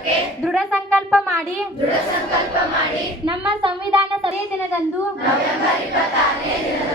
ಸಾಧಿಸುವುದಕ್ಕೆ ದೃಢ ಸಂಕಲ್ಪ ಮಾಡಿ ದೃಢ ಸಂಕಲ್ಪ ಮಾಡಿ ನಮ್ಮ ಸಂವಿಧಾನ ಸರಿಯ ದಿನದಂದು ನವೆಂಬರ್ ಇಪ್ಪತ್ತಾರನೇ ದಿನ